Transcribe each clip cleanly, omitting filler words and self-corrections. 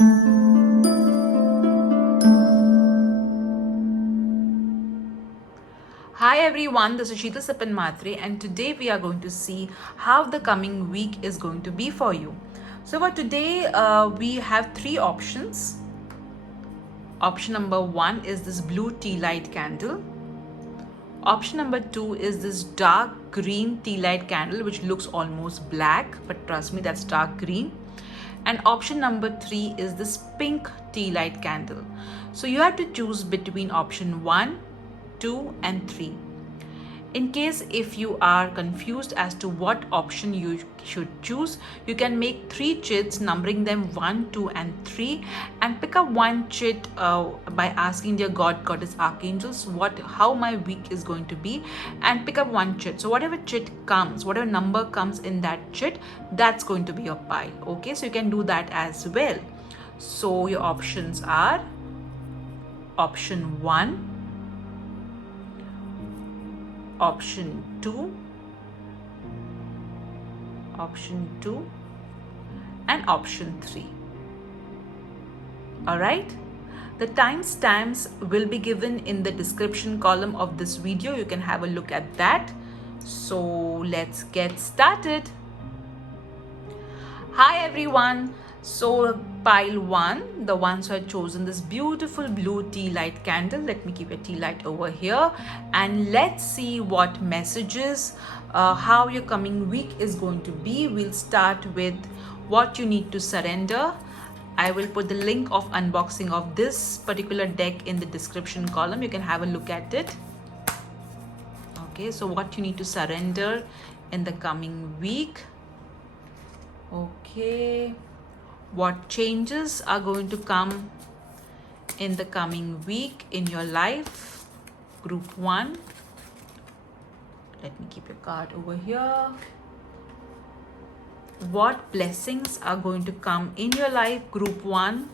Hi everyone, this is Sheeta Sipan Matre, and today we are going to see how the coming week is going to be for you. So for today, we have three options. Option number one is this blue tea light candle. Option number two is this dark green tea light candle, which looks almost black, but trust me, that's dark green. And option number three is this pink tea light candle. So you have to choose between option one, two, and three. In case if you are confused as to what option you should choose, you can make three chits numbering them 1, 2 and 3 and pick up one chit by asking their god, goddess, archangels how my week is going to be, and pick up one chit. So whatever chit comes, whatever number comes in that chit, that's going to be your pile. Okay, so you can do that as well. So your options are option 1, option 2, and option 3. All right, the timestamps will be given in the description column of this video. You can have a look at that. So let's get started. Hi everyone. So pile 1, the ones who had chosen this beautiful blue tea light candle. Let me keep a tea light over here, and let's see what messages, how your coming week is going to be. We'll start with what you need to surrender. I will put the link of unboxing of this particular deck in the description column. You can have a look at it. Okay, so what you need to surrender in the coming week. Okay, what changes are going to come in the coming week in your life. Group 1. Let me keep your card over here. What blessings are going to come in your life, group 1,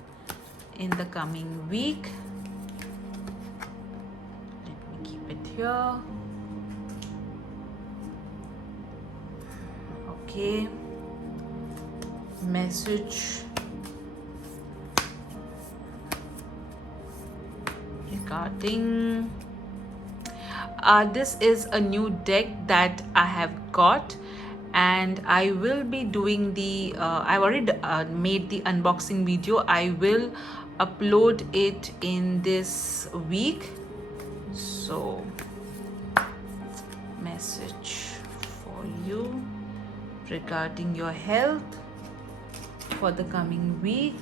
in the coming week. Let me keep it here. Okay, message regarding this is a new deck that I have got, and I will be doing the I've already made the unboxing video. I will upload it in this week. So message for you regarding your health for the coming week.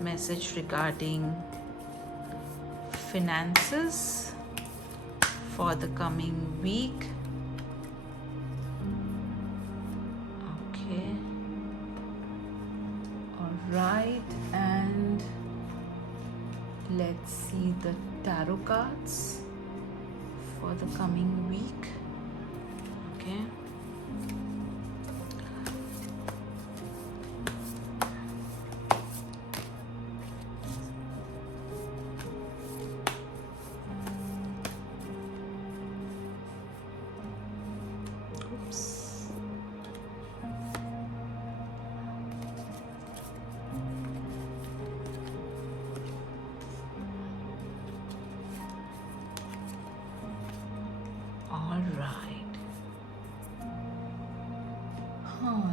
Message regarding finances for the coming week. Okay, all right, and let's see the tarot cards for the coming week. Okay,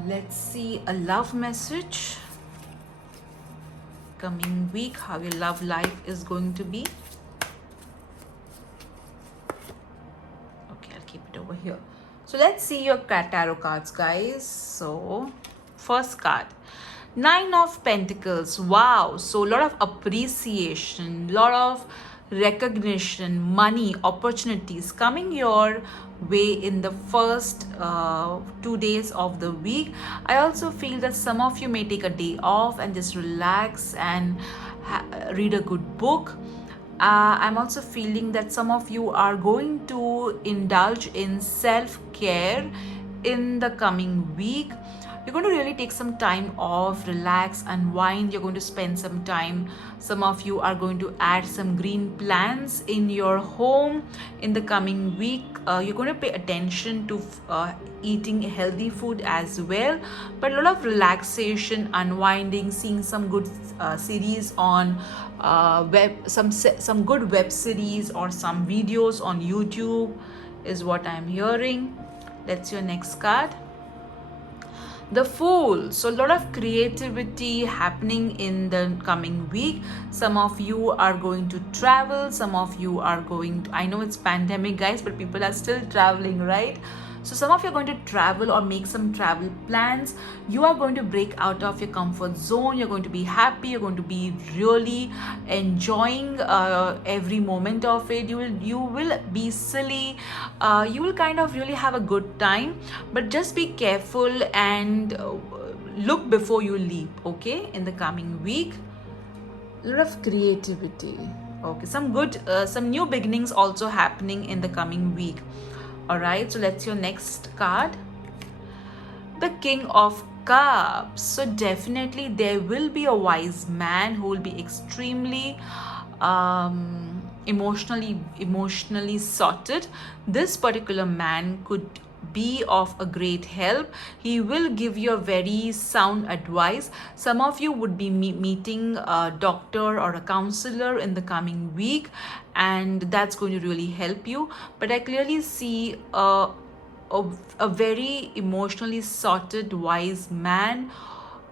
let's see a love message coming week, how your love life is going to be. Okay, I'll keep it over here. So let's see your tarot cards, guys. So first card, 9 of Pentacles. Wow, so a lot of appreciation, lot of recognition, money, opportunities coming your way in the first 2 days of the week. I also feel that some of you may take a day off and just relax and read a good book. I'm also feeling that some of you are going to indulge in self-care in the coming week. you're going to really take some time off, relax, unwind. You're going to spend some time. Some of you are going to add some green plants in your home in the coming week. You're going to pay attention to eating healthy food as well, but a lot of relaxation, unwinding, seeing some good series on some good web series or some videos on YouTube is what I'm hearing. That's your next card. The Fool. So a lot of creativity happening in the coming week. Some of you are going to travel. Some of you are going to, I know it's pandemic, guys, but people are still traveling, right? So some of you are going to travel or make some travel plans. You are going to break out of your comfort zone. You're going to be happy. You're going to be really enjoying every moment of it. You will be silly. You will kind of really have a good time. But just be careful and look before you leap. Okay, in the coming week, a lot of creativity. Okay, some new beginnings also happening in the coming week. All right, so that's your next card. The King of Cups. So definitely there will be a wise man who will be extremely emotionally sorted. This particular man could be of a great help. He will give you a very sound advice. Some of you would be meeting a doctor or a counselor in the coming week, and that's going to really help you. But I clearly see a very emotionally sorted wise man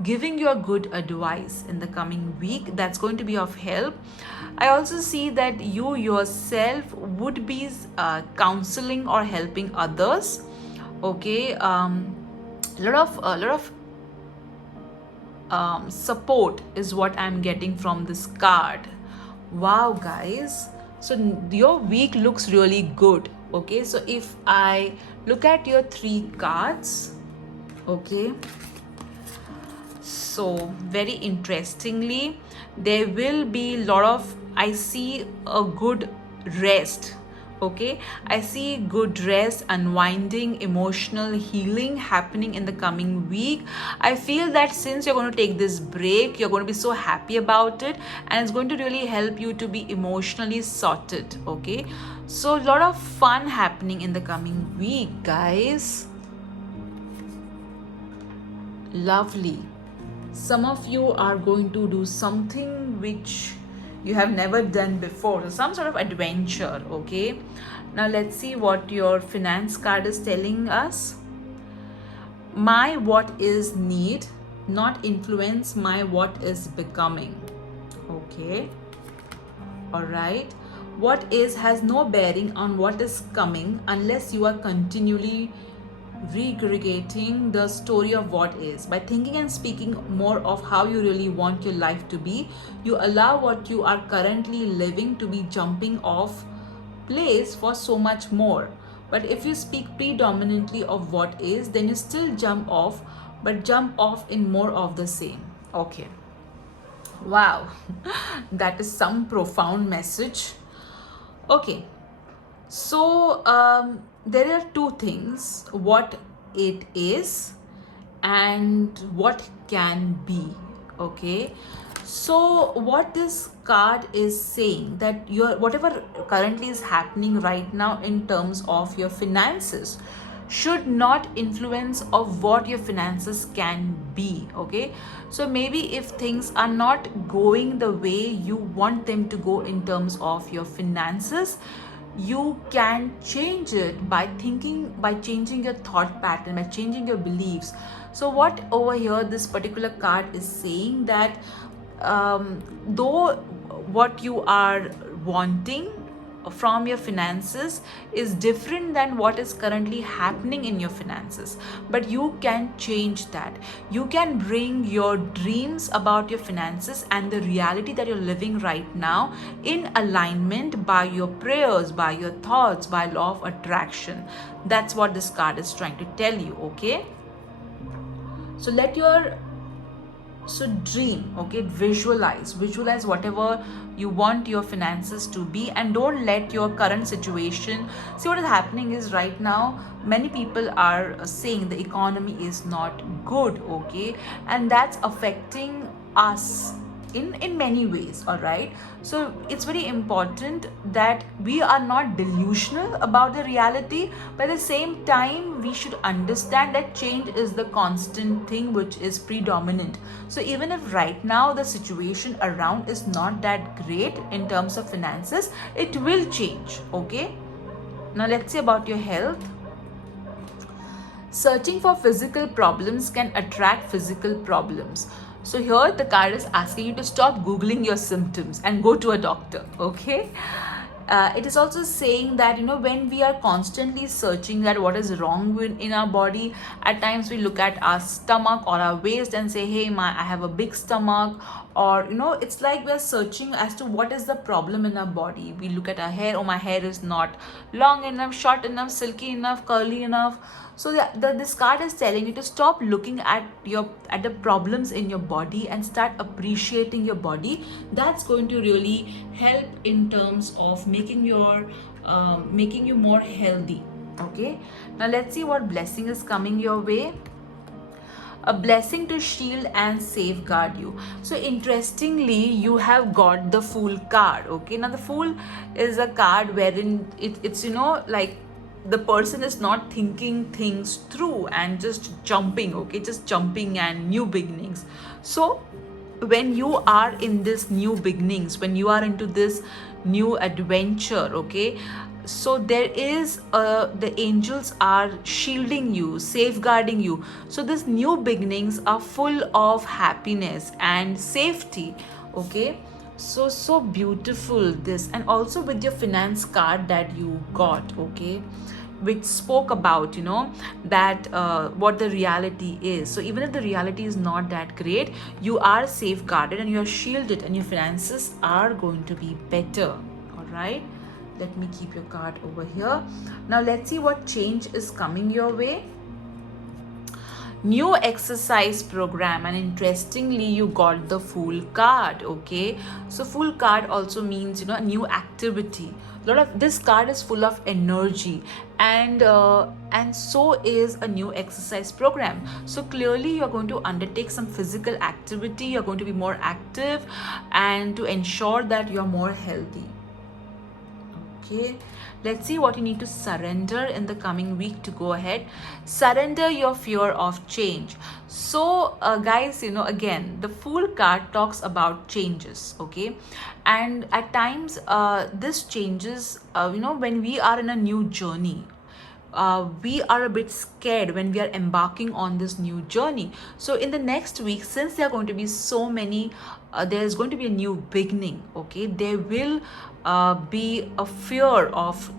giving you a good advice in the coming week. That's going to be of help. I also see that you yourself would be counseling or helping others. Okay, a lot of support is what I'm getting from this card. Wow, guys, so your week looks really good. Okay, so if I look at your 3 cards, okay, so very interestingly, there will be a lot of, I see a good rest. Okay, I see good rest, unwinding, emotional healing happening in the coming week. I feel that since you're going to take this break, you're going to be so happy about it, and it's going to really help you to be emotionally sorted. Okay, so a lot of fun happening in the coming week, guys. Lovely. Some of you are going to do something which you have never done before, so some sort of adventure. Okay, now let's see what your finance card is telling us. My what is need not influence my what is becoming. Okay, all right, what is has no bearing on what is coming unless you are continually regurgitating the story of what is. By thinking and speaking more of how you really want your life to be, you allow what you are currently living to be jumping off place for so much more. But if you speak predominantly of what is, then you still jump off, but jump off in more of the same. Okay, wow, that is some profound message. Okay, so there are 2 things: what it is and what can be. Okay, so what this card is saying, that your whatever currently is happening right now in terms of your finances should not influence of what your finances can be. Okay, so maybe if things are not going the way you want them to go in terms of your finances, you can change it by changing your thought pattern, by changing your beliefs. So what over here this particular card is saying, that though what you are wanting from your finances is different than what is currently happening in your finances, but you can change that. You can bring your dreams about your finances and the reality that you're living right now in alignment by your prayers, by your thoughts, by law of attraction. That's what this card is trying to tell you. Okay, so let your So dream, okay, visualize whatever you want your finances to be, and don't let your current situation. See, what is happening is right now many people are saying the economy is not good, okay, and that's affecting us in many ways, all right. So it's very important that we are not delusional about the reality, but at the same time we should understand that change is the constant thing which is predominant. So even if right now the situation around is not that great in terms of finances, it will change, okay. Now let's see about your health. Searching for physical problems can attract physical problems. So here the card is asking you to stop googling your symptoms and go to a doctor, okay. It is also saying that, you know, when we are constantly searching that what is wrong in our body, at times we look at our stomach or our waist and say, hey, I have a big stomach, or you know, it's like we're searching as to what is the problem in our body. We look at our hair, oh, my hair is not long enough, short enough, silky enough, curly enough. So this card is telling you to stop looking at the problems in your body and start appreciating your body. That's going to really help in terms of making you more healthy, okay. Now let's see what blessing is coming your way. A blessing to shield and safeguard you. So interestingly, you have got the Fool card, okay. Now the Fool is a card wherein it's, you know, like the person is not thinking things through and just jumping, okay, just jumping and new beginnings. So when you are in this new beginnings, when you are into this new adventure, okay, so there is the angels are shielding you, safeguarding you. So these new beginnings are full of happiness and safety, okay. So beautiful this, and also with your finance card that you got, okay, which spoke about, you know, that what the reality is. So even if the reality is not that great, you are safeguarded and you are shielded, and your finances are going to be better, all right. Let me keep your card over here. Now let's see what change is coming your way. New exercise program, and interestingly you got the Fool card, okay. So Fool card also means, you know, a new activity. A lot of this card is full of energy, and so is a new exercise program. So clearly you're going to undertake some physical activity, you're going to be more active, and to ensure that you're more healthy, okay. Let's see what you need to surrender in the coming week to go ahead. Surrender your fear of change. So guys, you know, again, the Fool card talks about changes, okay, and at times this changes, you know, when we are in a new journey, we are a bit scared when we are embarking on this new journey. So in the next week, since there are going to be so many, there's going to be a new beginning, okay, there will be a fear of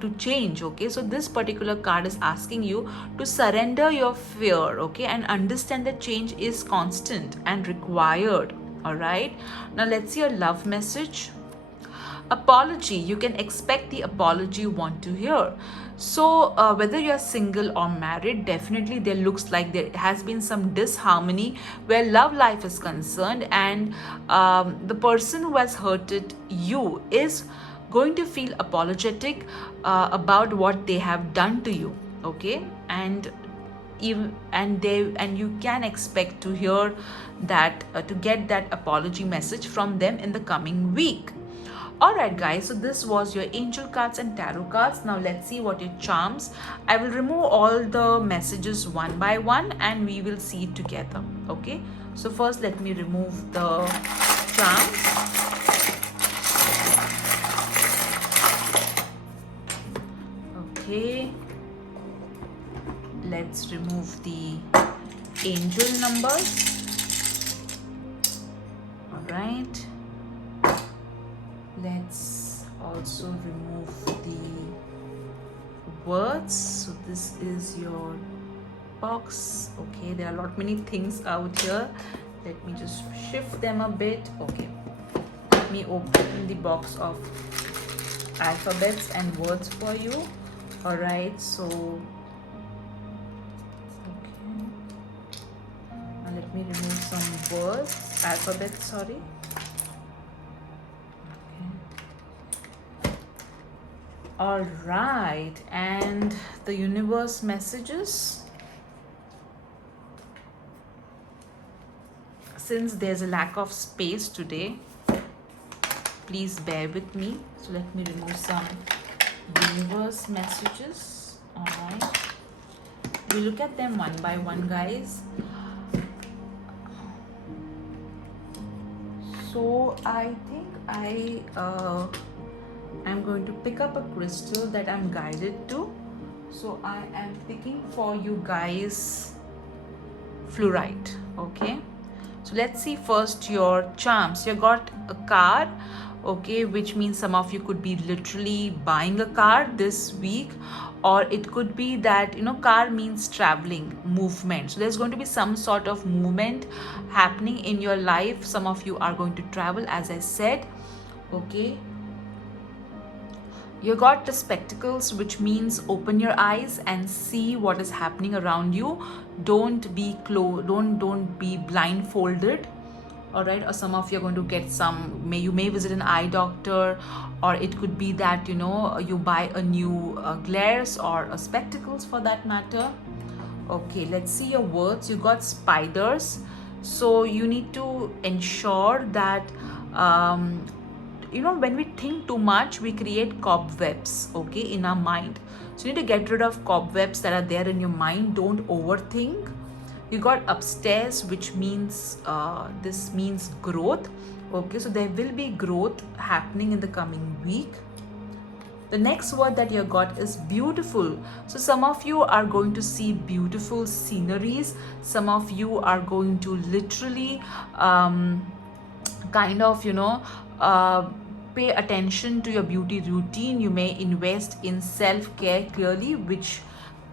to change, okay. So this particular card is asking you to surrender your fear, okay, and understand that change is constant and required, all right. Now let's see your love message. Apology, you can expect the apology you want to hear. So whether you're single or married, definitely there looks like there has been some disharmony where love life is concerned, and the person who has hurted you is going to feel apologetic about what they have done to you, okay. And even and you can expect to hear that to get that apology message from them in the coming week. Alright guys, so this was your angel cards and tarot cards. Now let's see what your charms. I will remove all the messages one by one and we will see it together, okay. So first let me remove the charms. Okay, let's remove the angel numbers. All right, let's also remove the words. So this is your box. Okay, there are a lot many things out here. Let me just shift them a bit. Okay, let me open the box of alphabets and words for you. All right, so okay, now let me remove some some words, alphabets, sorry. All right, and the universe messages. Since there's a lack of space today, please bear with me. So let me remove some universe messages. All right, we look at them one by one, guys. So I think I'm going to pick up a crystal that I'm guided to. So I am picking for you guys fluorite. Okay, so let's see first your charms. You got a car, okay, which means some of you could be literally buying a car this week, or it could be that, you know, car means traveling, movement. So there's going to be some sort of movement happening in your life. Some of you are going to travel, as I said. Okay, you got the spectacles, which means open your eyes and see what is happening around you. Don't be don't be blindfolded. All right, or some of you are going to get you may visit an eye doctor, or it could be that, you know, you buy a new glares or spectacles for that matter. Okay, let's see your words. You got spiders, so you need to ensure that you know, when we think too much, we create cobwebs, okay, in our mind. So you need to get rid of cobwebs that are there in your mind. Don't overthink. You got upstairs, which means this means growth. Okay, so there will be growth happening in the coming week. The next word that you got is beautiful. So some of you are going to see beautiful sceneries. Some of you are going to literally kind of, you know, pay attention to your beauty routine. You may invest in self-care clearly, which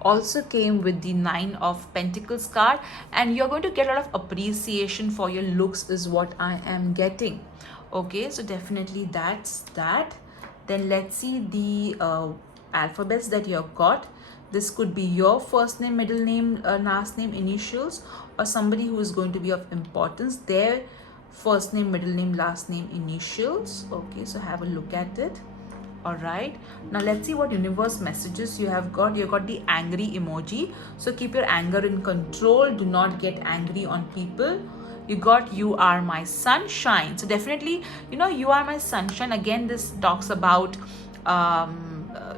also came with the 9 of Pentacles card, and you're going to get a lot of appreciation for your looks is what I am getting. Okay, so definitely that's that. Then let's see the alphabets that you've got. This could be your first name, middle name, last name, initials, or somebody who is going to be of importance. Their first name, middle name, last name, initials. Okay, so have a look at it. All right, now let's see what universe messages you have got. You got the angry emoji, so keep your anger in control. Do not get angry on people. You got you are my sunshine, so definitely, you know, you are my sunshine. Again, this talks about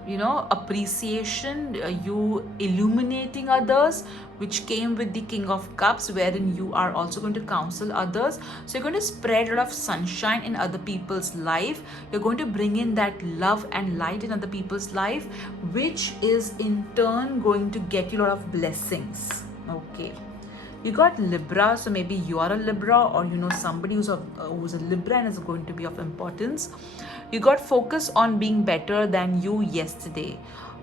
you know, appreciation, you illuminating others, which came with the King of Cups, wherein you are also going to counsel others. So you're going to spread a lot of sunshine in other people's life. You're going to bring in that love and light in other people's life, which is in turn going to get you a lot of blessings. Okay, you got Libra, so maybe you are a Libra, or you know somebody who's a Libra and is going to be of importance. You got focus on being better than you yesterday.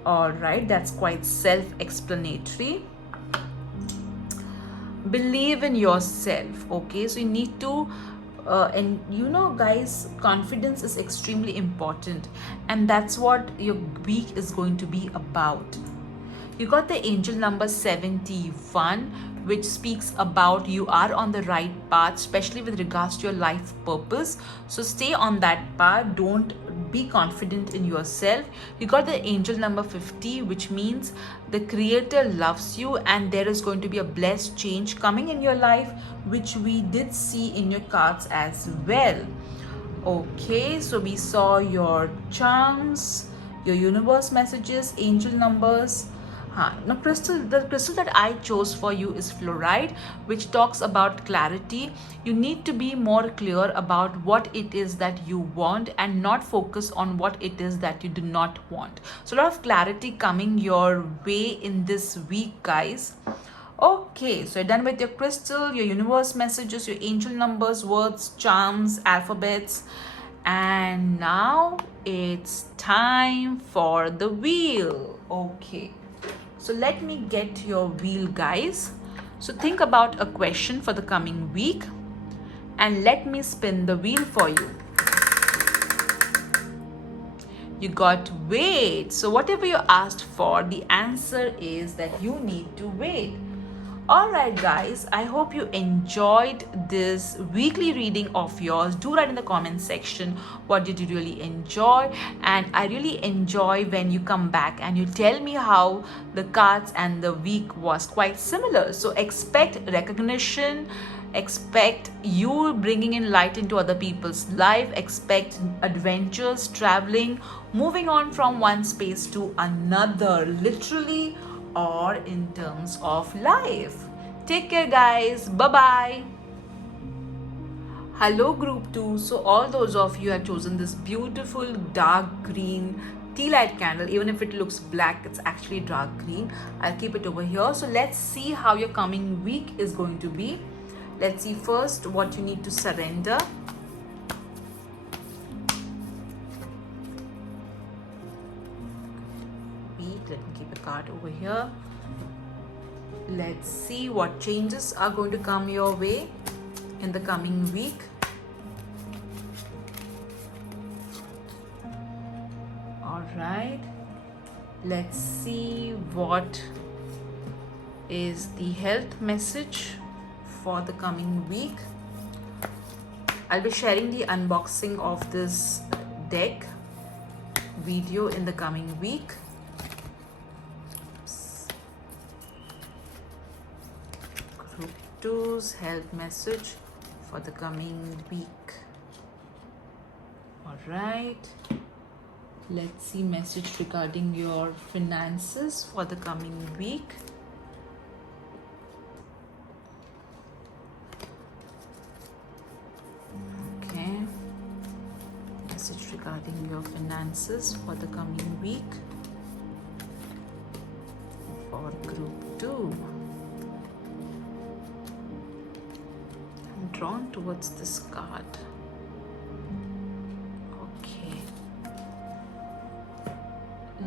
All right, that's quite self-explanatory. Believe in yourself. Okay, so you need to and you know, guys, confidence is extremely important, and that's what your week is going to be about. You got the angel number 71, which speaks about you are on the right path, especially with regards to your life purpose. So stay on that path. Don't be confident in yourself. You got the angel number 50, which means the creator loves you, and there is going to be a blessed change coming in your life, which we did see in your cards as well. Okay, so we saw your charms, your universe messages, angel numbers. Now the crystal that I chose for you is fluorite, which talks about clarity. You need to be more clear about what it is that you want and not focus on what it is that you do not want. So a lot of clarity coming your way in this week, guys. Okay, so you're done with your crystal, your universe messages, your angel numbers, words, charms, alphabets, and now it's time for the wheel. Okay, so let me get your wheel, guys. So think about a question for the coming week and let me spin the wheel for you. You got wait. So whatever you asked for, the answer is that you need to wait. Alright guys, I hope you enjoyed this weekly reading of yours. Do write in the comment section what did you really enjoy, and I really enjoy when you come back and you tell me how the cards and the week was quite similar. So expect recognition, expect you bringing in light into other people's life, expect adventures, traveling, moving on from one space to another, literally or in terms of life. Take care guys, bye bye. Hello group 2. So all those of you have chosen this beautiful dark green tea light candle. Even if it looks black, it's actually dark green. I'll keep it over here. So let's see how your coming week is going to be. Let's see first what you need to surrender. Let me keep a card over here. Let's see what changes are going to come your way in the coming week. All right. Let's see what is the health message for the coming week. I'll be sharing the unboxing of this deck video in the coming week. Group 2's health message for the coming week. All right. Let's see message regarding your finances for the coming week. Okay. Message regarding your finances for the coming week for group 2. I'm drawn towards this card.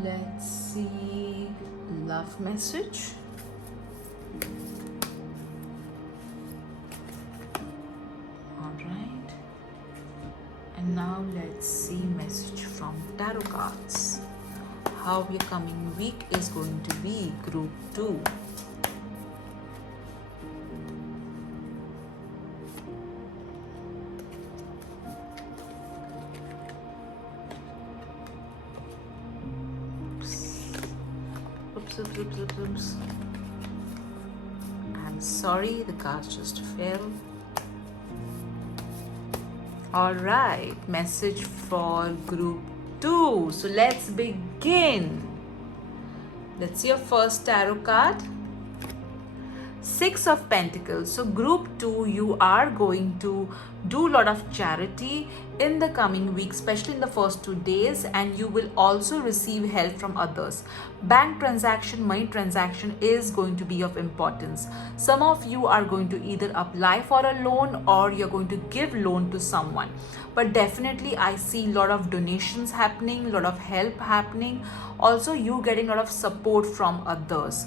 Let's see love message. All right. And now let's see message from tarot cards. How your coming week is going to be, group 2. Oops. I'm sorry, the cards just fell. All right, message for group 2. So let's begin. Let's see your first tarot card. 6 of Pentacles. So group 2, you are going to do a lot of charity in the coming week, especially in the first 2 days, and you will also receive help from others. Bank transaction, money transaction is going to be of importance. Some of you are going to either apply for a loan or you're going to give loan to someone. But definitely I see a lot of donations happening, a lot of help happening. Also you getting a lot of support from others.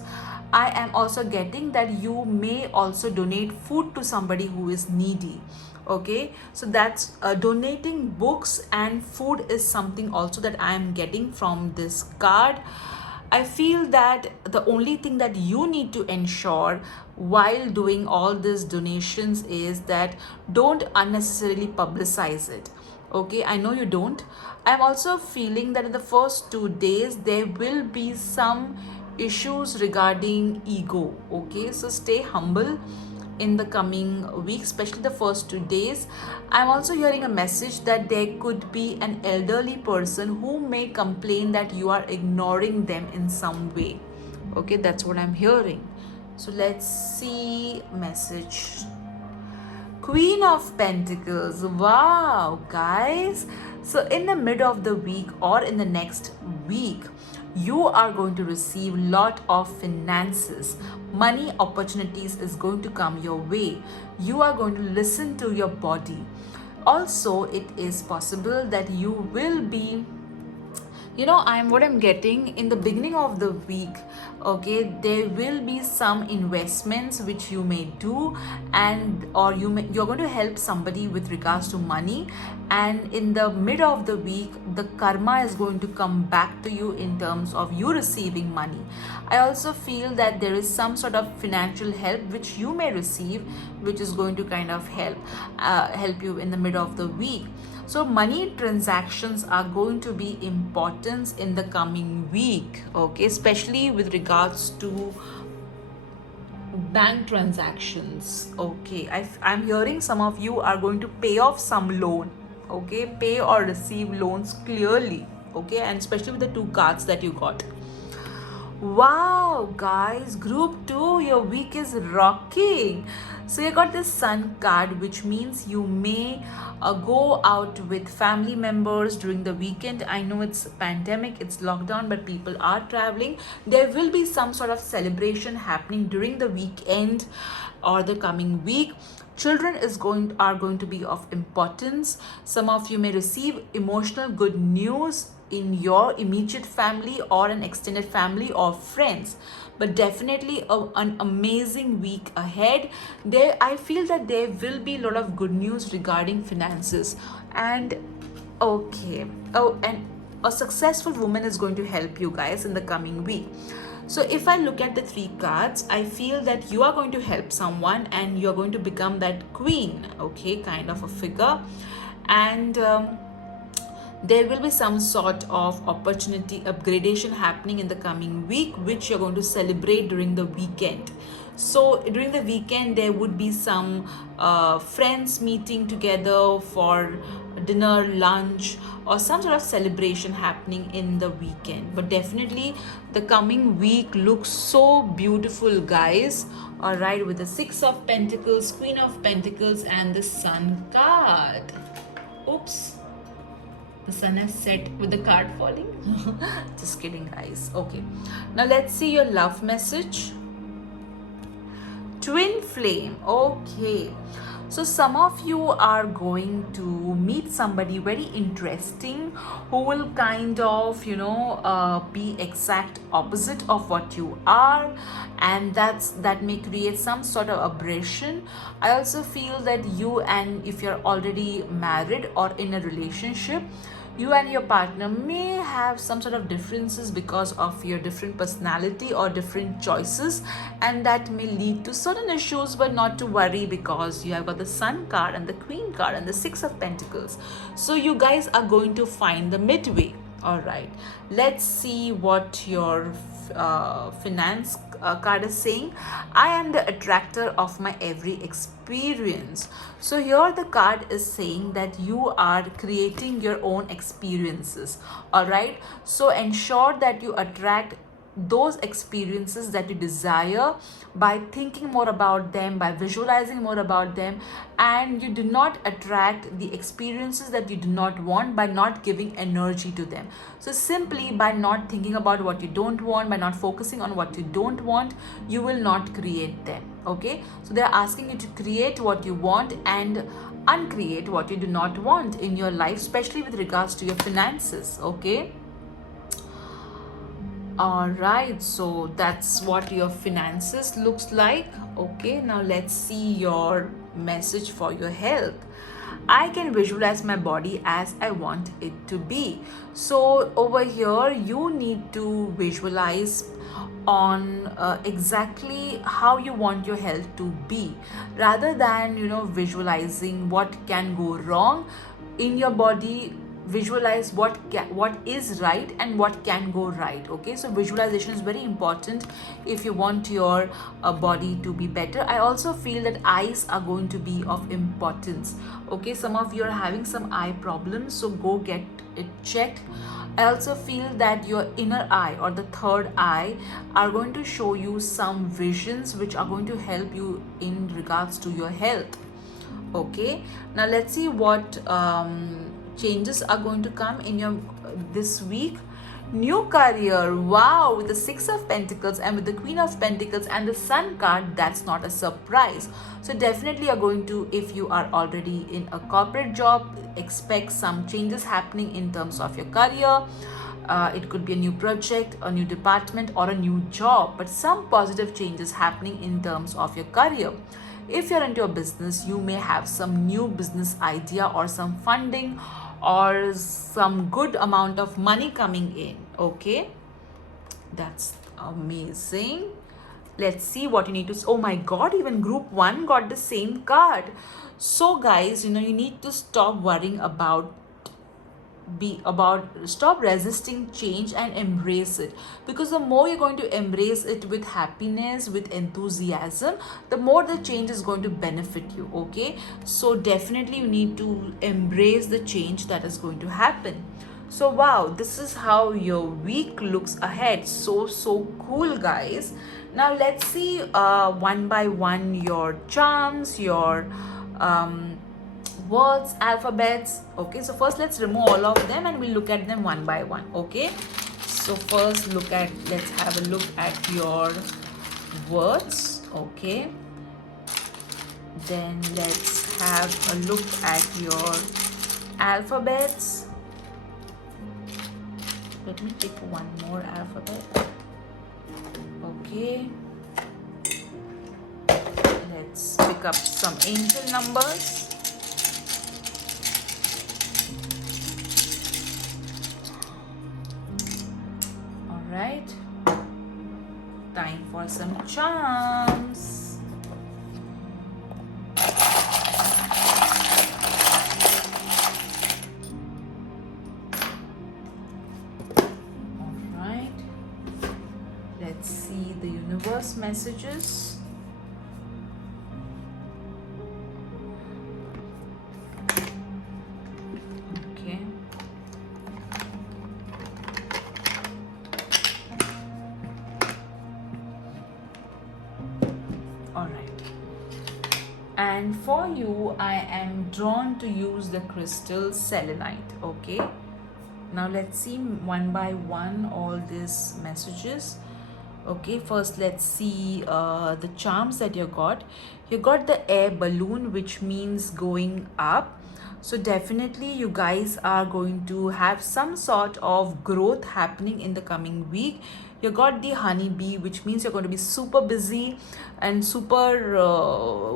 I am also getting that you may also donate food to somebody who is needy. Okay, so that's donating books and food is something also that I am getting from this card. I feel that the only thing that you need to ensure while doing all these donations is that don't unnecessarily publicize it. Okay, I know you don't. I'm also feeling that in the first 2 days there will be some issues regarding ego. Okay, so stay humble in the coming week, especially the first 2 days. I'm also hearing a message that there could be an elderly person who may complain that you are ignoring them in some way. Okay, that's what I'm hearing. So let's see message. Queen of Pentacles. Wow, guys. So in the mid of the week or in the next week, you are going to receive a lot of finances. Money opportunities is going to come your way. You are going to listen to your body. Also, it is possible that you will be I'm what I'm getting in the beginning of the week. Okay, there will be some investments which you may do, and or you're going to help somebody with regards to money, and in the mid of the week the karma is going to come back to you in terms of you receiving money. I also feel that there is some sort of financial help which you may receive, which is going to kind of help you in the mid of the week. So money transactions are going to be important in the coming week, okay, especially with regards to bank transactions. Okay, I'm hearing some of you are going to pay off some loan, okay, pay or receive loans clearly, okay, and especially with the two cards that you got. Wow, guys, group 2, your week is rocking. So, you got this sun card, which means you may go out with family members during the weekend. I know it's pandemic, it's lockdown, but people are traveling. There will be some sort of celebration happening during the weekend or the coming week. Children are going to be of importance. Some of you may receive emotional good news in your immediate family or an extended family or friends, but definitely an amazing week ahead. There I feel that there will be a lot of good news regarding finances. And okay, and a successful woman is going to help you guys in the coming week. So if I look at the 3 cards, I feel that you are going to help someone and you're going to become that queen, okay, kind of a figure. And there will be some sort of opportunity upgradation happening in the coming week, which you're going to celebrate during the weekend. So during the weekend there would be some friends meeting together for dinner, lunch, or some sort of celebration happening in the weekend. But definitely the coming week looks so beautiful, guys. All right, with the 6 of Pentacles, Queen of Pentacles, and the Sun card. Oops, the sun has set with the card falling. Just kidding, guys. Okay, now let's see your love message. Twin flame. Okay, so some of you are going to meet somebody very interesting who will kind of be exact opposite of what you are, and that may create some sort of aberration. I also feel that if you're already married or in a relationship, you and your partner may have some sort of differences because of your different personality or different choices, and that may lead to certain issues. But not to worry, because you have got the Sun card and the Queen card and the 6 of Pentacles. So you guys are going to find the midway. All right, let's see what your finance card is saying. I am the attractor of my every experience. So here the card is saying that you are creating your own experiences. All right, so ensure that you attract those experiences that you desire by thinking more about them, by visualizing more about them, and you do not attract the experiences that you do not want by not giving energy to them. So simply by not thinking about what you don't want, by not focusing on what you don't want, you will not create them. Okay, so they're asking you to create what you want and uncreate what you do not want in your life, especially with regards to your finances. Okay, all right, so that's what your finances looks like. Okay, now let's see your message for your health. I can visualize my body as I want it to be. So over here you need to visualize on exactly how you want your health to be, rather than visualizing what can go wrong in your body. Visualize what is right and what can go right. Okay, so visualization is very important if you want your body to be better. I also feel that eyes are going to be of importance. Okay, some of you are having some eye problems, so go get it checked. I also feel that your inner eye or the third eye are going to show you some visions which are going to help you in regards to your health. Okay, now let's see what changes are going to come in your this week. New career, wow, with the Six of Pentacles and with the Queen of Pentacles and the Sun card, that's not a surprise. So definitely you're going to, if you are already in a corporate job, expect some changes happening in terms of your career. It could be a new project, a new department, or a new job, but some positive changes happening in terms of your career. If you're into a business, you may have some new business idea or some funding or some good amount of money coming in. Okay, that's amazing. Let's see what you need to. Oh my god, even group 1 got the same card. So guys, you need to stop worrying about stop resisting change and embrace it, because the more you're going to embrace it with happiness, with enthusiasm, the more the change is going to benefit you. Okay, so definitely you need to embrace the change that is going to happen. So wow, this is how your week looks ahead. So cool, guys. Now let's see one by one your charms, your words, alphabets. Okay, so first let's remove all of them and we'll look at them one by one. Okay, so first let's have a look at your words. Okay, then let's have a look at your alphabets. Let me pick one more alphabet. Okay, let's pick up some angel numbers. Right, time for some charms. All right, let's see the universe messages. And for you, I am drawn to use the crystal selenite. Okay, now let's see one by one all these messages. Okay, first let's see the charms that you got. You got the air balloon, which means going up. So definitely you guys are going to have some sort of growth happening in the coming week. You got the honeybee, which means you're going to be super busy and super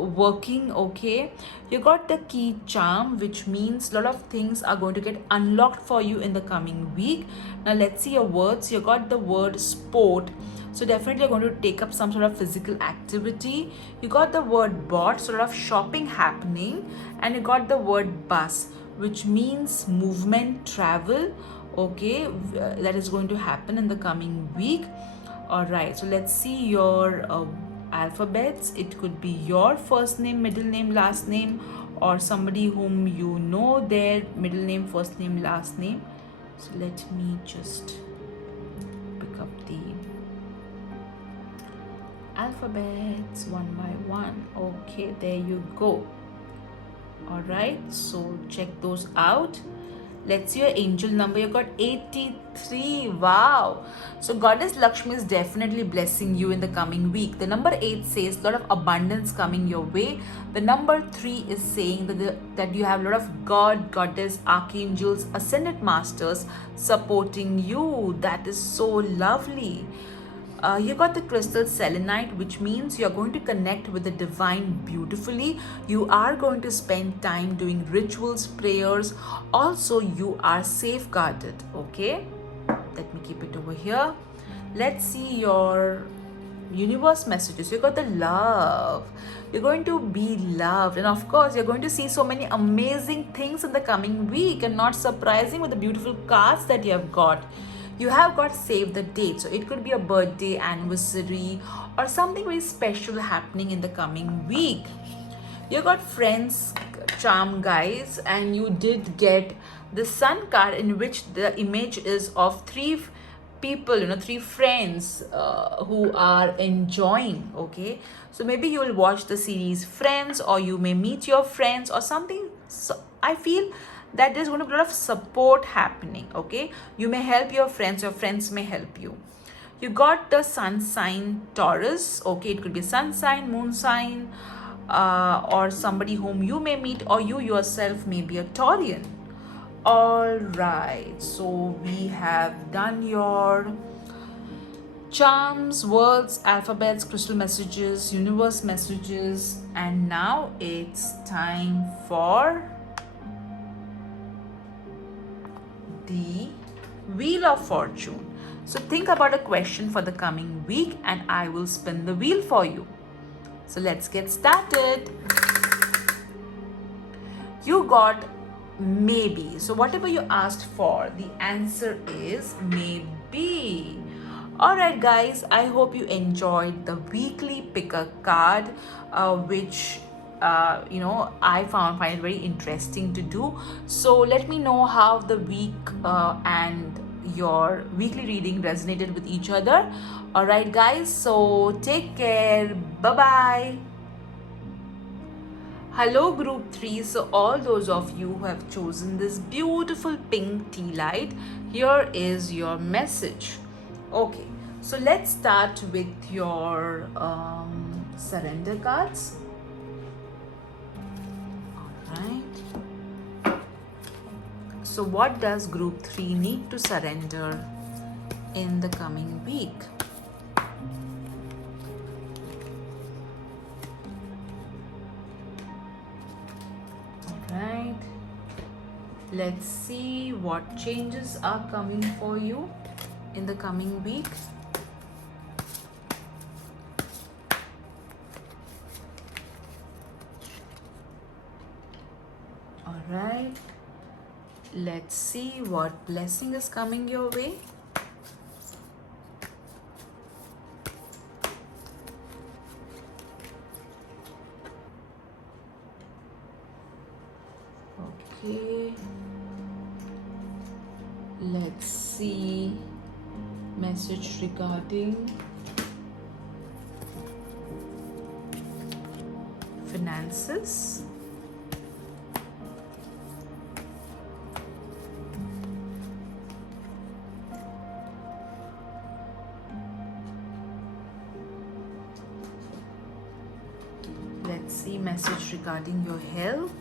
working. Okay, you got the key charm, which means a lot of things are going to get unlocked for you in the coming week. Now let's see your words. You got the word sport, so definitely you're going to take up some sort of physical activity. You got the word bought, sort of shopping happening, and you got the word bus, which means movement, travel. Okay, that is going to happen in the coming week. All right, so let's see your alphabets. It could be your first name, middle name, last name, or somebody whom you know their middle name, first name, last name. So let me just pick up the alphabets one by one. Okay, there you go. All right, so check those out. Let's see your angel number. You got 83. Wow. So Goddess Lakshmi is definitely blessing you in the coming week. The number 8 says a lot of abundance coming your way. The number 3 is saying that you have a lot of God, Goddess, Archangels, Ascended Masters supporting you. That is so lovely. You got the crystal selenite, which means you're going to connect with the divine beautifully. You are going to spend time doing rituals, prayers. Also, you are safeguarded. Okay, let me keep it over here. Let's see your universe messages. You got the love. You're going to be loved, and of course you're going to see so many amazing things in the coming week. And not surprising with the beautiful cards that you have got. You have got save the date, so it could be a birthday, anniversary, or something very special happening in the coming week. You got friends charm, guys, and you did get the sun card, in which the image is of three people, 3 friends who are enjoying. Okay, so maybe you will watch the series Friends, or you may meet your friends or something. So I feel that there's going to be a lot of support happening. Okay, you may help your friends may help you. You got the sun sign Taurus. Okay, it could be sun sign, moon sign, or somebody whom you may meet, or you yourself may be a Taurian. All right, so we have done your charms, words, alphabets, crystal messages, universe messages, and now it's time for the Wheel of Fortune. So think about a question for the coming week and I will spin the wheel for you. So let's get started. You got maybe. So whatever you asked for, the answer is maybe. Alright guys, I hope you enjoyed the weekly pick a card, which I find it very interesting to do. So let me know how the week and your weekly reading resonated with each other. Alright guys, so take care. Bye bye. Hello group 3. So all those of you who have chosen this beautiful pink tea light, here is your message. Okay, so let's start with your surrender cards. Alright. So what does group 3 need to surrender in the coming week? Alright. Let's see what changes are coming for you in the coming week. Alright. Let's see what blessing is coming your way. Okay. Let's see message regarding finances. Let's see message regarding your health.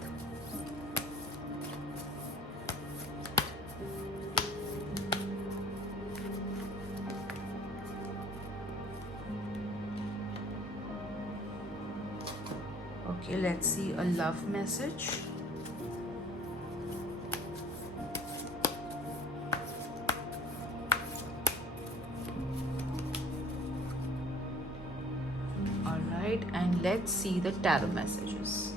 Okay, let's see a love message. Alright, and let's see the tarot messages.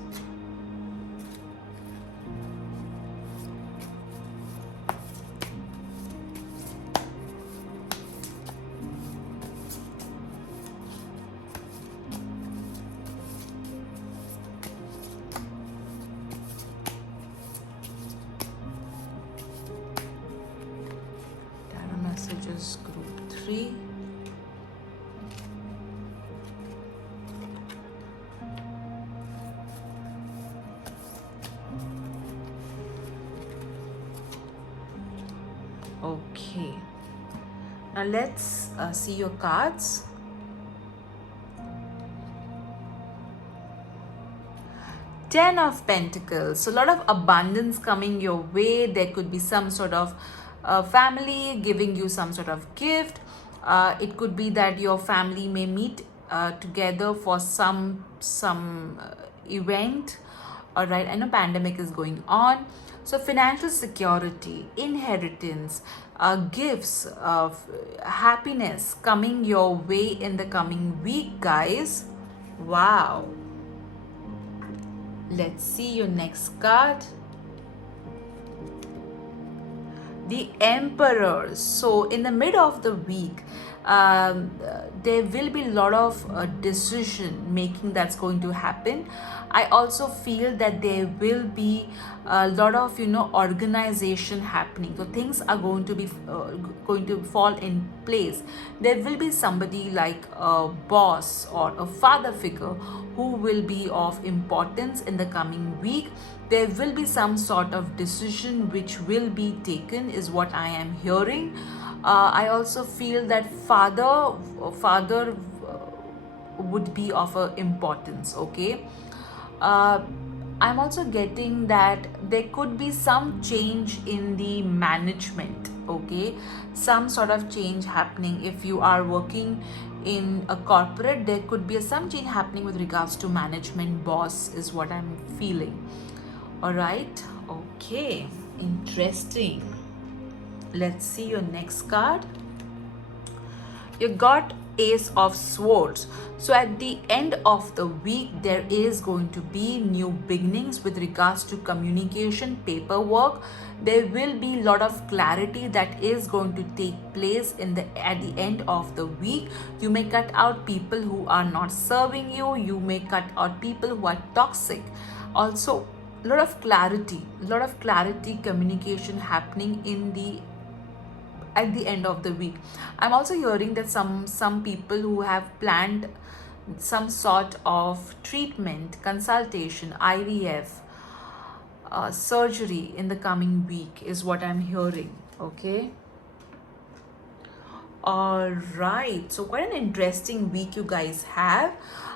Messages group 3. Okay, now let's see your cards. Ten of Pentacles. So a lot of abundance coming your way. There could be some sort of family giving you some sort of gift. It could be that your family may meet together for some event. All right, I know pandemic is going on. So financial security, inheritance, gifts of happiness coming your way in the coming week, guys. Wow. Let's see your next card. The Emperor. So in the mid of the week, there will be a lot of decision making that's going to happen. I also feel that there will be a lot of organization happening, so things are going to be going to fall in place. There will be somebody like a boss or a father figure who will be of importance in the coming week. There will be some sort of decision which will be taken, is what I am hearing. I also feel that father would be of a importance. Okay. uh, I'm also getting that there could be some change in the management. Okay, some sort of change happening. If you are working in a corporate, there could be some change happening with regards to management boss, is what I'm feeling. All right. Okay, interesting. Let's see your next card. You got Ace of Swords. So at the end of the week, there is going to be new beginnings with regards to communication, paperwork. There will be a lot of clarity that is going to take place at the end of the week. You may cut out people who are not serving you. You may cut out people who are toxic. Also, a lot of clarity, communication happening at the end of the week. I'm also hearing that some people who have planned some sort of treatment, consultation, IVF, surgery in the coming week, is what I'm hearing. Okay. All right, so quite an interesting week you guys have.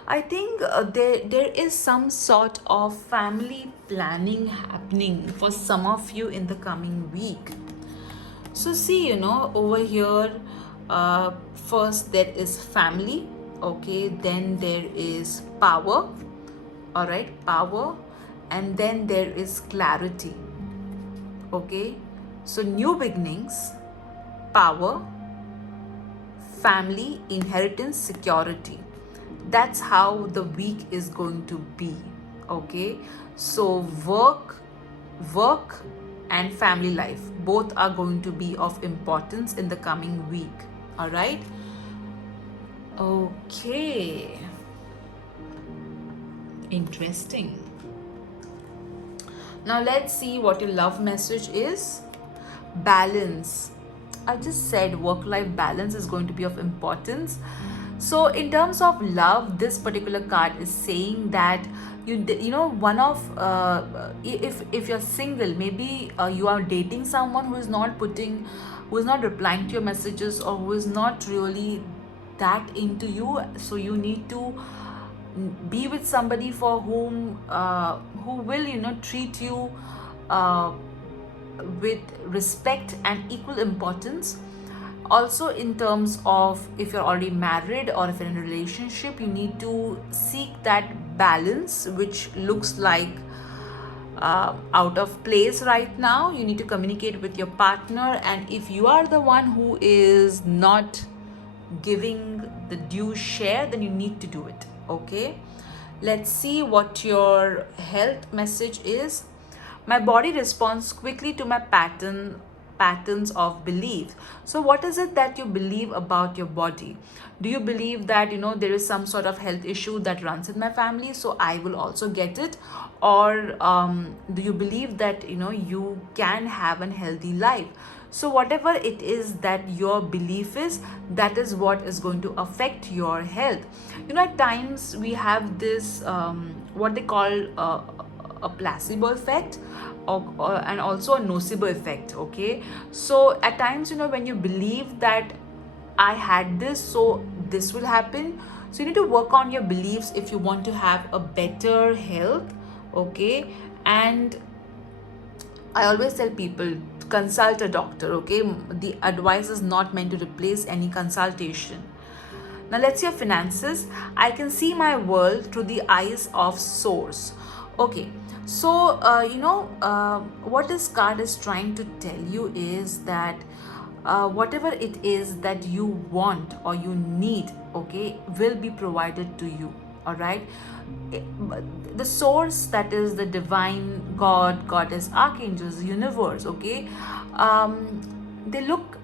I think there is some sort of family planning happening for some of you in the coming week. So see, over here, first there is family. Okay, then there is power. All right, power, and then there is clarity. Okay, so new beginnings, power, family, inheritance, security. That's how the week is going to be. Okay, so work and family life, both are going to be of importance in the coming week. All right. Okay, interesting. Now let's see what your love message is. Balance. I just said work-life balance is going to be of importance. So in terms of love, this particular card is saying that one of if you're single, maybe you are dating someone who is not replying to your messages, or who is not really that into you. So you need to be with somebody for whom who will treat you with respect and equal importance. Also, in terms of if you're already married or if you're in a relationship, you need to seek that balance, which looks like out of place right now. You need to communicate with your partner, and if you are the one who is not giving the due share, then you need to do it. Okay, let's see what your health message is. My body responds quickly to my patterns of belief. So what is it that you believe about your body? Do you believe that there is some sort of health issue that runs in my family, so I will also get it? Or do you believe that you can have a healthy life? So whatever it is that your belief is, that is what is going to affect your health. At times we have this what they call a placebo effect, and also a nocebo effect. Okay, so at times when you believe that I had this, so this will happen. So you need to work on your beliefs if you want to have a better health. Okay, and I always tell people, consult a doctor. Okay, the advice is not meant to replace any consultation. Now let's see your finances. I can see my world through the eyes of source. Okay, so what this card is trying to tell you is that whatever it is that you want or you need, okay, will be provided to you. All right. The source, that is the divine, God, goddess, archangels, universe. Okay, they look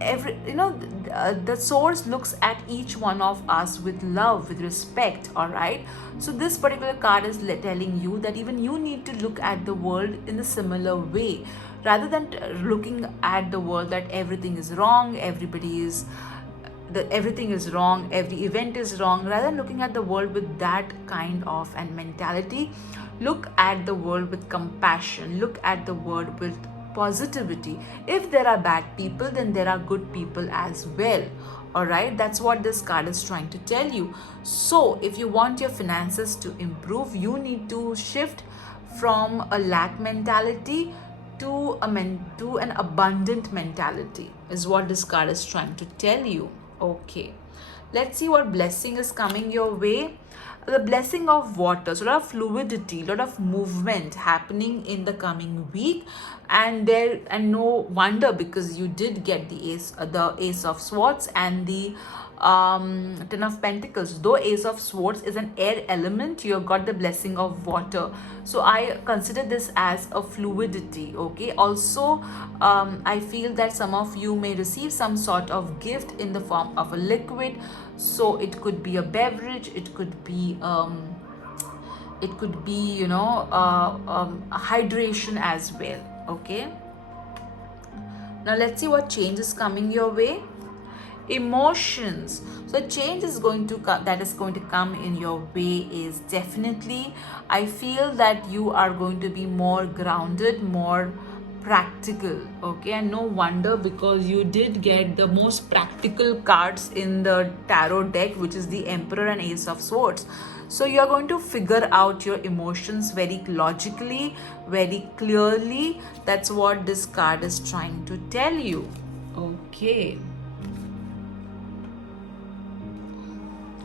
every, the source looks at each one of us with love, with respect. All right, so this particular card is telling you that even you need to look at the world in a similar way, rather than looking at the world that everything is wrong, everybody is that everything is wrong, every event is wrong. Rather than looking at the world with that kind of and mentality, look at the world with compassion, look at the world with positivity. If there are bad people, then there are good people as well. All right, that's what this card is trying to tell you. So if you want your finances to improve, you need to shift from a lack mentality to to an abundant mentality, is what this card is trying to tell you. Okay, let's see what blessing is coming your way. The blessing of water, so a lot of fluidity, a lot of movement happening in the coming week. And no wonder, because you did get the ace of swords and the Ten of Pentacles. Though Ace of Swords is an air element, you have got the blessing of water. So I consider this as a fluidity. Okay, also I feel that some of you may receive some sort of gift in the form of a liquid. So it could be a beverage, it could be a hydration as well. Okay, now let's see what change is coming your way. Emotions. So change is going to that is going to come in your way is definitely, I feel that you are going to be more grounded, more practical. Okay, and no wonder, because you did get the most practical cards in the tarot deck, which is the Emperor and Ace of Swords. So you're going to figure out your emotions very logically, very clearly. That's what this card is trying to tell you. Okay.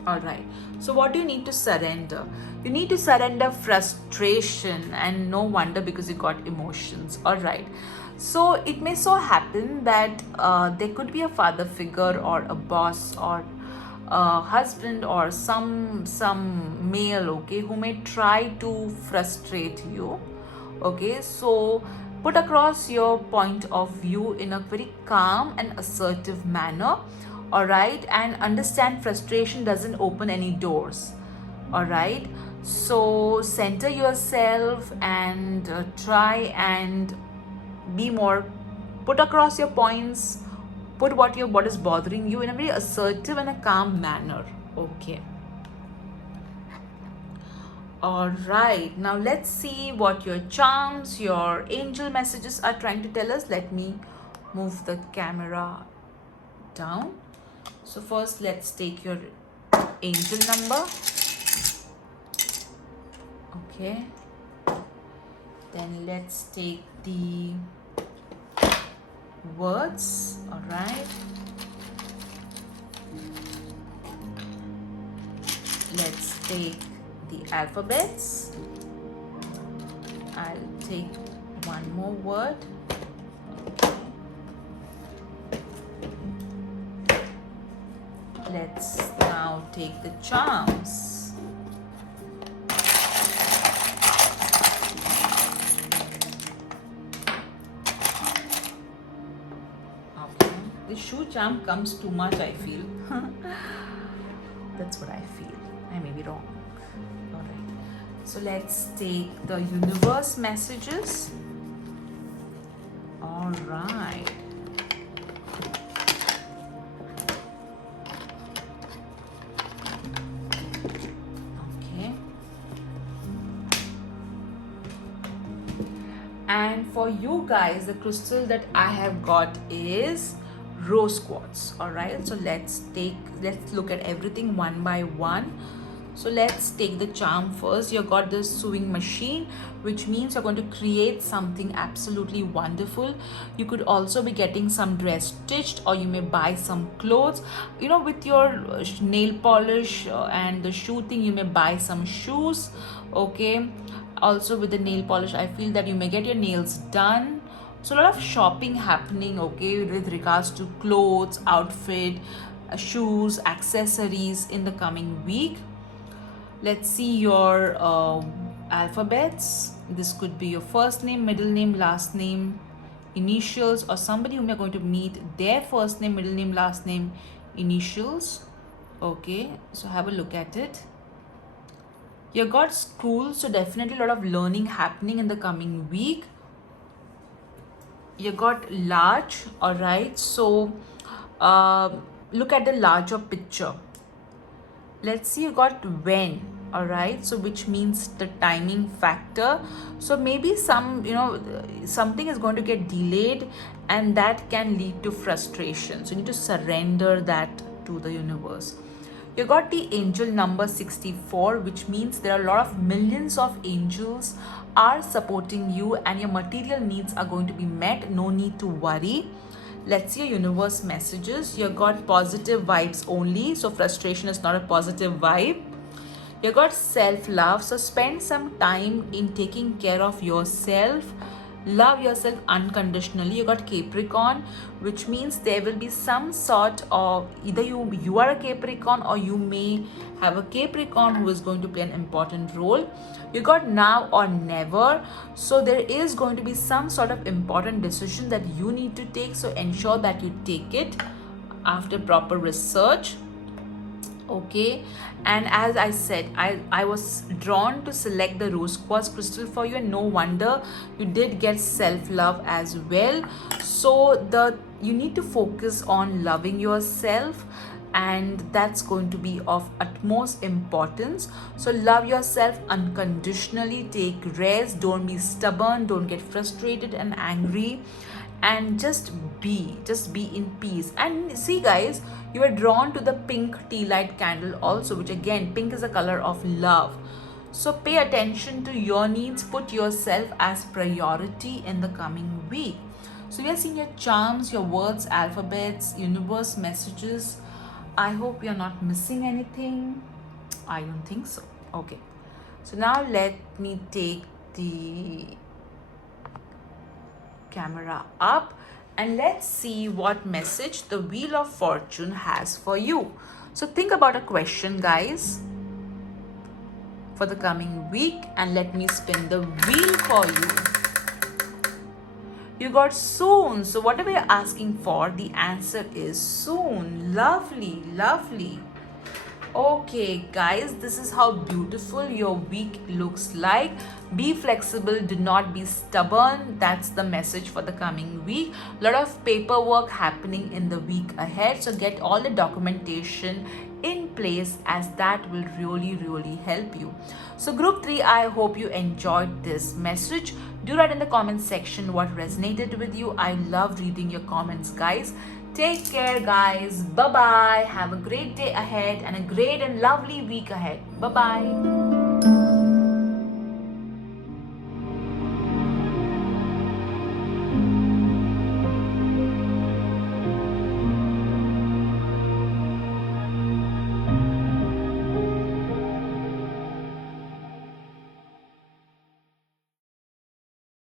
All right, so what do you need to surrender? You need to surrender frustration, and no wonder, because you got emotions. All right, so it may so happen that there could be a father figure or a boss or a husband or some male, okay, who may try to frustrate you. Okay, so put across your point of view in a very calm and assertive manner. All right, and understand frustration doesn't open any doors. All right, so center yourself and try and be more, put across your points, put what is bothering you in a very assertive and a calm manner. Okay, all right, now let's see what your charms, your angel messages are trying to tell us. Let me move the camera down. So first, let's take your angel number. Okay, then let's take the words. All right, let's take the alphabets. I'll take one more word. Let's now take the charms. Okay, the shoe charm comes too much, I feel. That's what I feel. I may be wrong. All right, so let's take the universe messages. All right. And for you guys, the crystal that I have got is rose quartz. All right, so let's look at everything one by one. So let's take the charm first. You got this sewing machine, which means you're going to create something absolutely wonderful. You could also be getting some dress stitched, or you may buy some clothes. With your nail polish and the shoe thing, you may buy some shoes. Okay, also with the nail polish, I feel that you may get your nails done. So a lot of shopping happening, okay, with regards to clothes, outfit, shoes, accessories in the coming week. Let's see your alphabets. This could be your first name, middle name, last name, initials, or somebody whom you're going to meet, their first name, middle name, last name, initials. Okay, so have a look at it. You got school, so definitely a lot of learning happening in the coming week. You got large, all right, so look at the larger picture. Let's see, you got when, all right, so which means the timing factor. So maybe something is going to get delayed, and that can lead to frustration, so you need to surrender that to the universe. You got the angel number 64, which means there are a lot of millions of angels are supporting you, and your material needs are going to be met. No need to worry. Let's see your universe messages. You got positive vibes only, so frustration is not a positive vibe. You got self-love, so spend some time in taking care of yourself. Love yourself unconditionally. You got Capricorn, which means there will be some sort of, either you are a Capricorn, or you may have a Capricorn who is going to play an important role. You got now or never, so there is going to be some sort of important decision that you need to take, so ensure that you take it after proper research. Okay, and as I said, I was drawn to select the rose quartz crystal for you, and no wonder you did get self-love as well. So you need to focus on loving yourself, and that's going to be of utmost importance. So love yourself unconditionally, take rest, don't be stubborn, don't get frustrated and angry, and just be in peace. And see guys, you are drawn to the pink tea light candle also, which again, pink is a color of love. So pay attention to your needs, put yourself as priority in the coming week. So we are seeing your charms, your words, alphabets, universe messages. I hope you're not missing anything. I don't think so. Okay, so now let me take the camera up, and let's see what message the Wheel of Fortune has for you. So think about a question, guys, for the coming week, and let me spin the wheel for you. You got soon. So whatever you're asking for, the answer is soon. Lovely, lovely. Okay guys, this is how beautiful your week looks like. Be flexible, do not be stubborn. That's the message for the coming week. A lot of paperwork happening in the week ahead, so get all the documentation in place, as that will really help you. So group 3, I hope you enjoyed this message. Do write in the comment section what resonated with you. I love reading your comments, guys. Take care, guys. Bye bye. Have a great day ahead and a great and lovely week ahead. Bye bye.